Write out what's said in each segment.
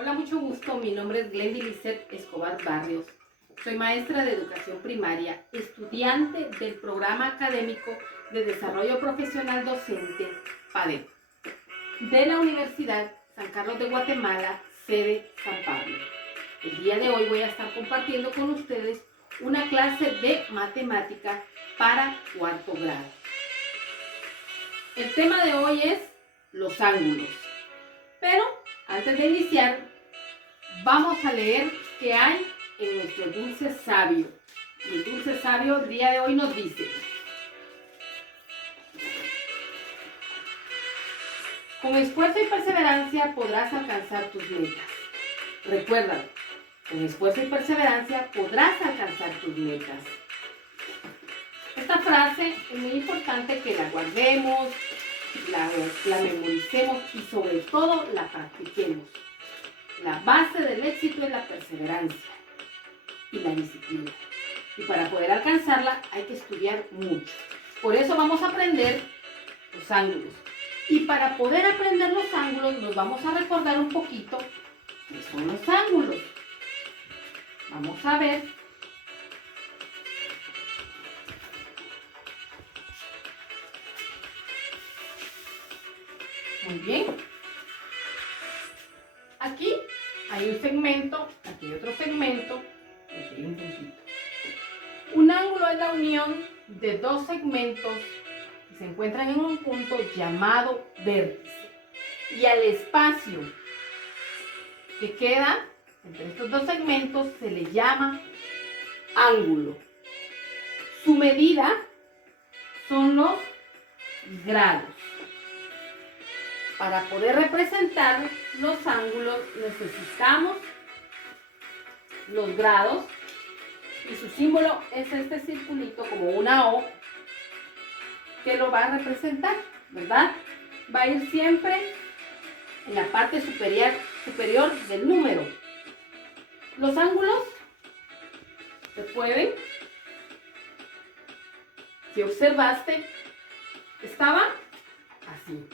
Hola, mucho gusto. Mi nombre es Glendy Lisset Escobar Barrios. Soy maestra de educación primaria, estudiante del programa académico de desarrollo profesional docente PADEP de la Universidad San Carlos de Guatemala, sede San Pablo. El día de hoy voy a estar compartiendo con ustedes una clase de matemática para cuarto grado. El tema de hoy es los ángulos. Pero antes de iniciar, vamos a leer qué hay en nuestro dulce sabio. Y el dulce sabio el día de hoy nos dice: con esfuerzo y perseverancia podrás alcanzar tus metas. Recuérdalo, con esfuerzo y perseverancia podrás alcanzar tus metas. Esta frase es muy importante que la guardemos, la memoricemos y sobre todo la practiquemos. La base del éxito es la perseverancia y la disciplina. Y para poder alcanzarla hay que estudiar mucho. Por eso vamos a aprender los ángulos. Y para poder aprender los ángulos nos vamos a recordar un poquito qué son los ángulos. Vamos a ver. Muy bien. Aquí hay un segmento, aquí hay otro segmento, aquí hay un puntito. Un ángulo es la unión de dos segmentos que se encuentran en un punto llamado vértice. Y al espacio que queda entre estos dos segmentos se le llama ángulo. Su medida son los grados. Para poder representar los ángulos necesitamos los grados y su símbolo es este circulito como una O que lo va a representar, ¿verdad? Va a ir siempre en la parte superior del número. Los ángulos se pueden, si observaste, estaba así.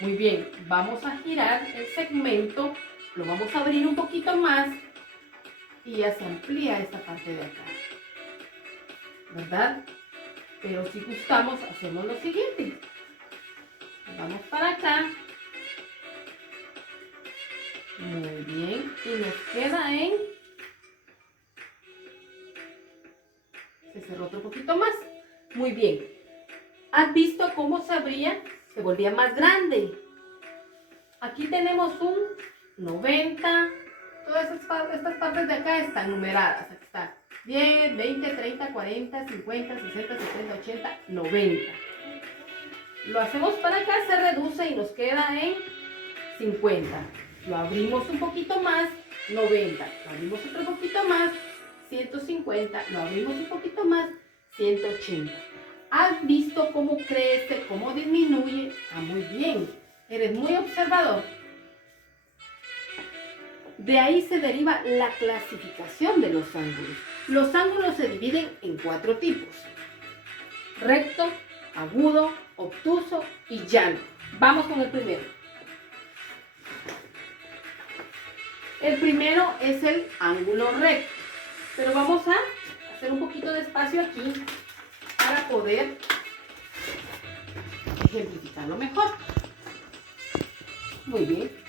Muy bien, vamos a girar el segmento, lo vamos a abrir un poquito más y ya se amplía esta parte de acá, ¿verdad? Pero si gustamos, hacemos lo siguiente. Vamos para acá. Muy bien, y nos queda en... Se cerró otro poquito más. Muy bien. ¿Has visto cómo se abría? Se volvía más grande. Aquí tenemos un 90. Todas estas partes de acá están numeradas. Aquí está 10, 20, 30, 40, 50, 60, 70, 80, 90. Lo hacemos para acá, se reduce y nos queda en 50. Lo abrimos un poquito más, 90. Lo abrimos otro poquito más, 150. Lo abrimos un poquito más, 180. ¿Has visto cómo crece, cómo disminuye? Ah, muy bien. Eres muy observador. De ahí se deriva la clasificación de los ángulos. Los ángulos se dividen en 4 tipos: recto, agudo, obtuso y llano. Vamos con el primero. El primero es el ángulo recto. Pero vamos a hacer un poquito de espacio aquí para poder ejemplificarlo mejor. Muy bien.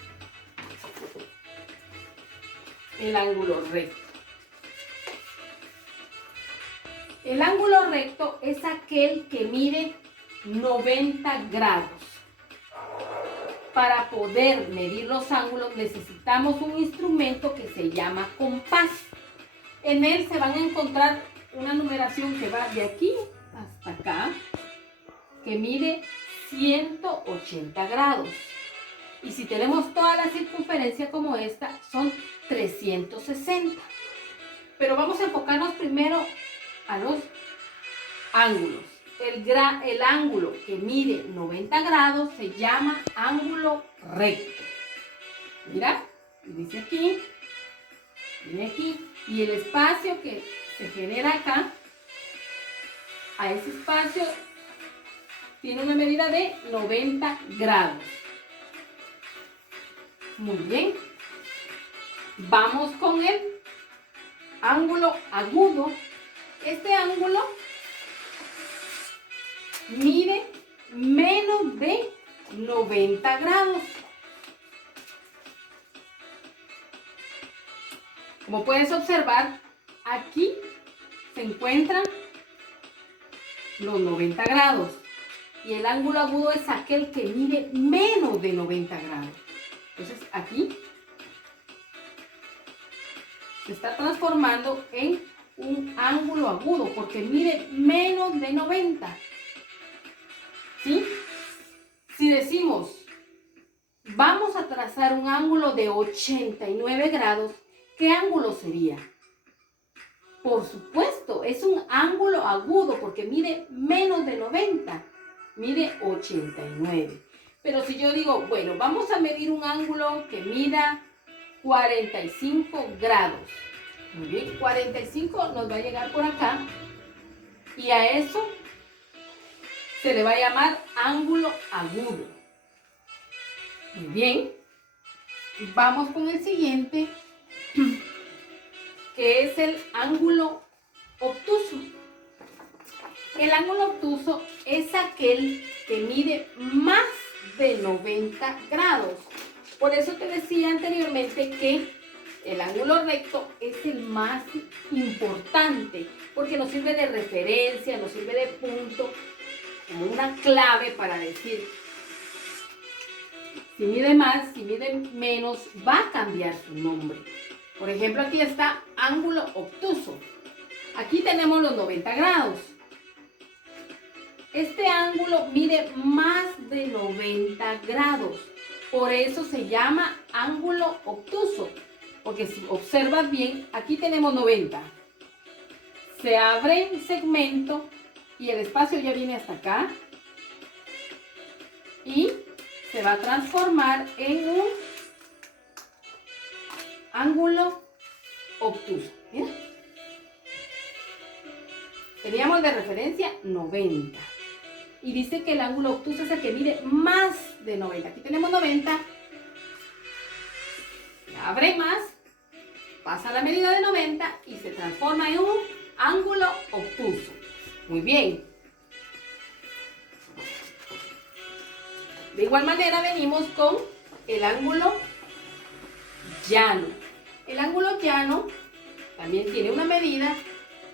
El ángulo recto. El ángulo recto es aquel que mide 90 grados. Para poder medir los ángulos necesitamos un instrumento que se llama compás. En él se van a encontrar una numeración que va de aquí hasta acá, que mide 180 grados. Y si tenemos toda la circunferencia como esta, son 360. Pero vamos a enfocarnos primero a los ángulos. El ángulo que mide 90 grados se llama ángulo recto. Mira, dice aquí, viene aquí, y el espacio que se genera acá, a ese espacio tiene una medida de 90 grados. Muy bien. Vamos con el ángulo agudo. Este ángulo mide menos de 90 grados. Como puedes observar, aquí se encuentran los 90 grados. Y el ángulo agudo es aquel que mide menos de 90 grados. Entonces aquí se está transformando en un ángulo agudo porque mide menos de 90. ¿Sí? Si decimos, vamos a trazar un ángulo de 89 grados, ¿qué ángulo sería? Por supuesto, es un ángulo agudo porque mide menos de 90, mide 89. Pero si yo digo, bueno, vamos a medir un ángulo que mida 45 grados. Muy bien, 45 nos va a llegar por acá y a eso se le va a llamar ángulo agudo. Muy bien, vamos con el siguiente, que es el ángulo obtuso. El ángulo obtuso es aquel que mide más de 90 grados. Por eso te decía anteriormente que el ángulo recto es el más importante, porque nos sirve de referencia, nos sirve de punto, como una clave para decir, si mide más, si mide menos, va a cambiar su nombre. Por ejemplo, aquí está ángulo obtuso. Aquí tenemos los 90 grados. Este ángulo mide más de 90 grados. Por eso se llama ángulo obtuso. Porque si observas bien, aquí tenemos 90. Se abre el segmento y el espacio ya viene hasta acá. Y se va a transformar en un ángulo obtuso. Mira. Teníamos de referencia 90. Y dice que el ángulo obtuso es el que mide más de 90. Aquí tenemos 90. Se abre más. Pasa la medida de 90 y se transforma en un ángulo obtuso. Muy bien. De igual manera venimos con el ángulo llano. El ángulo llano también tiene una medida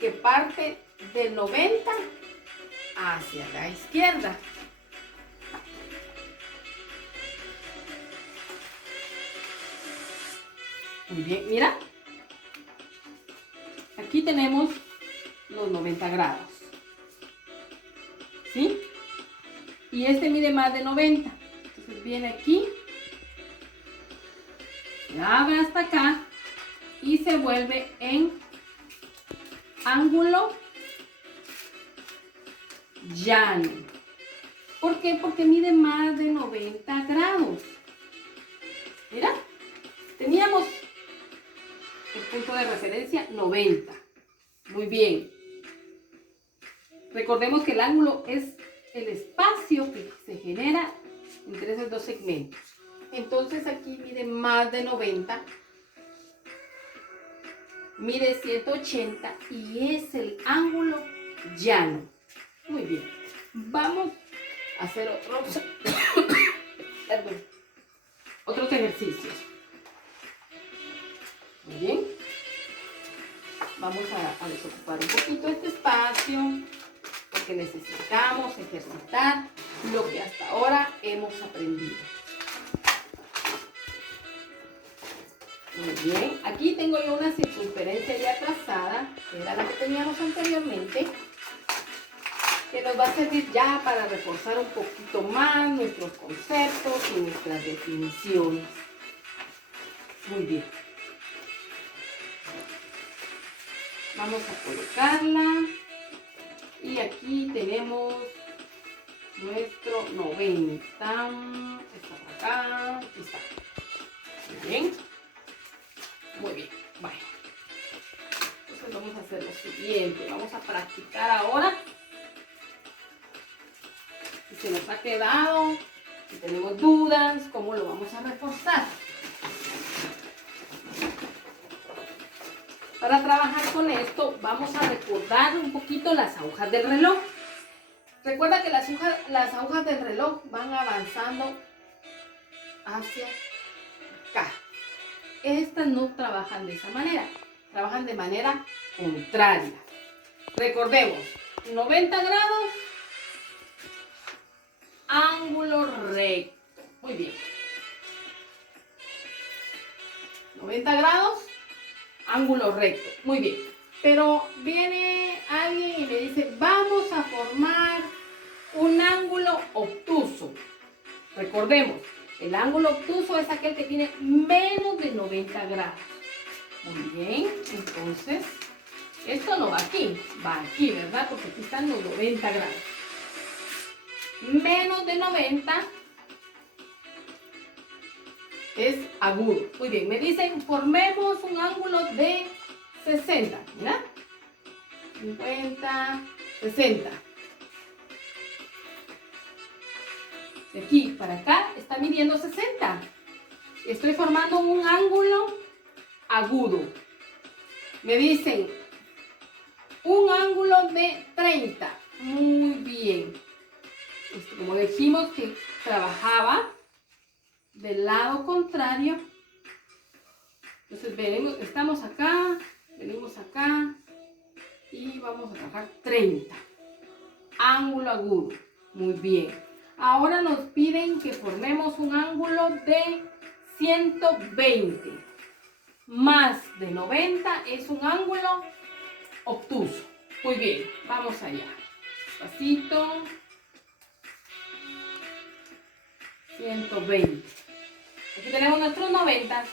que parte del 90 hacia la izquierda. Muy bien, mira. Aquí tenemos los 90 grados. ¿Sí? Y este mide más de 90. Entonces viene aquí, se abre hasta acá y se vuelve en ángulo llano. ¿Por qué? Porque mide más de 90 grados. Mira, teníamos el punto de referencia 90. Muy bien. Recordemos que el ángulo es el espacio que se genera entre esos dos segmentos. Entonces aquí mide más de 90, mide 180 y es el ángulo llano. Muy bien. Vamos a hacer otros ejercicios. Muy bien. Vamos a desocupar un poquito este espacio porque necesitamos ejercitar lo que hasta ahora hemos aprendido. Muy bien, aquí tengo yo una circunferencia ya trazada, que era la que teníamos anteriormente, que nos va a servir ya para reforzar un poquito más nuestros conceptos y nuestras definiciones. Muy bien. Vamos a colocarla. Y aquí tenemos nuestro 90. Está por acá. Aquí está. Muy bien. Muy bien. Vale. Entonces vamos a hacer lo siguiente. Vamos a practicar ahora. Si se nos ha quedado, si tenemos dudas, ¿cómo lo vamos a reforzar? Para trabajar con esto vamos a recordar un poquito las agujas del reloj. Recuerda que las agujas del reloj van avanzando hacia acá. Estas no trabajan de esa manera, trabajan de manera contraria. Recordemos, 90 grados, ángulo recto. Muy bien. 90 grados, ángulo recto. Muy bien. Pero viene alguien y me dice, vamos a formar un ángulo obtuso. Recordemos, el ángulo obtuso es aquel que tiene menos de 90 grados. Muy bien, entonces, esto no va aquí, ¿verdad? Porque aquí están los 90 grados. Menos de 90 es agudo. Muy bien, me dicen, formemos un ángulo de 60. Mira, 50, 60. De aquí para acá está midiendo 60. Estoy formando un ángulo agudo. Me dicen un ángulo de 30. Muy bien. Como dijimos que trabajaba del lado contrario. Entonces estamos acá, venimos acá y vamos a trabajar 30. Ángulo agudo. Muy bien. Ahora nos piden que formemos un ángulo de 120. Más de 90 es un ángulo obtuso. Muy bien, vamos allá. Despacito. 120. Aquí tenemos nuestros 90.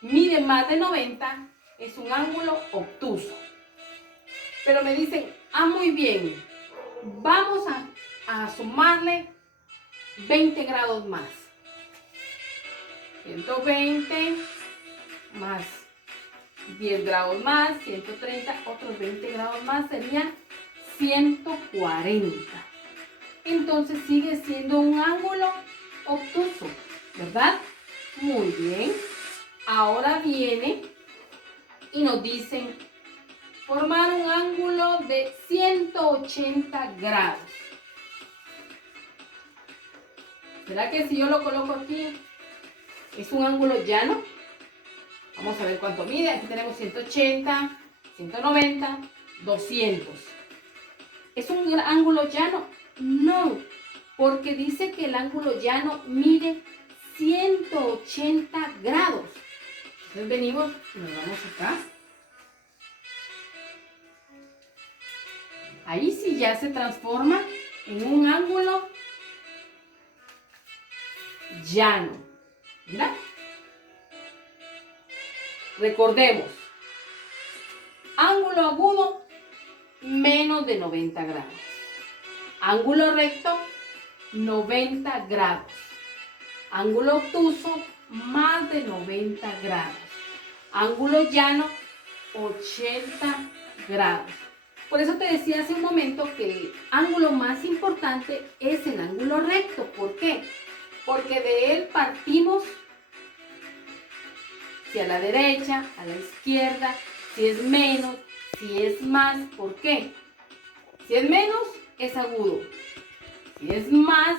Mide más de 90, es un ángulo obtuso. Pero me dicen, muy bien, vamos a sumarle 20 grados más. 120 más 10 grados más, 130, otros 20 grados más, serían 140. Entonces sigue siendo un ángulo obtuso, ¿verdad? Muy bien. Ahora viene y nos dicen formar un ángulo de 180 grados. ¿Será que si yo lo coloco aquí es un ángulo llano? Vamos a ver cuánto mide. Aquí tenemos 180, 190, 200. ¿Es un ángulo llano? No, porque dice que el ángulo llano mide 180 grados. Entonces venimos y nos vamos acá. Ahí sí ya se transforma en un ángulo llano. ¿Mira? Recordemos, ángulo agudo menos de 90 grados. Ángulo recto, 90 grados. Ángulo obtuso, más de 90 grados. Ángulo llano, 80 grados. Por eso te decía hace un momento que el ángulo más importante es el ángulo recto. ¿Por qué? Porque de él partimos si a la derecha, a la izquierda, si es menos, si es más. ¿Por qué? Si es menos, es agudo. Si es más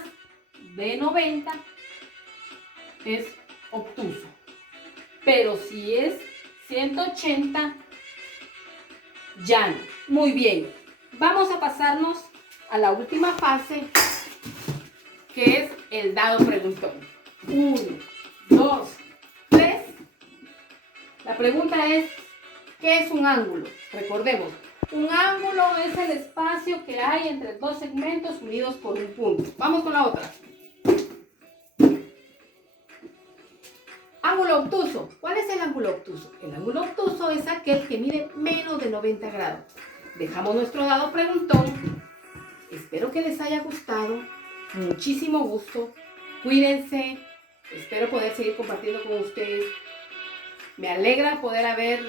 de 90, es obtuso. Pero si es 180, llano. Muy bien. Vamos a pasarnos a la última fase, que es el dado preguntón. 1, 2, 3. La pregunta es, ¿qué es un ángulo? Recordemos, un ángulo es el espacio que hay entre dos segmentos unidos por un punto. Vamos con la otra. Ángulo obtuso. ¿Cuál es el ángulo obtuso? El ángulo obtuso es aquel que mide menos de 90 grados. Dejamos nuestro dado preguntón. Espero que les haya gustado. Muchísimo gusto. Cuídense. Espero poder seguir compartiendo con ustedes. Me alegra poder haber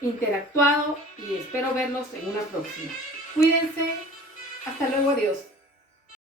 interactuado y espero verlos en una próxima. Cuídense. Hasta luego. Adiós.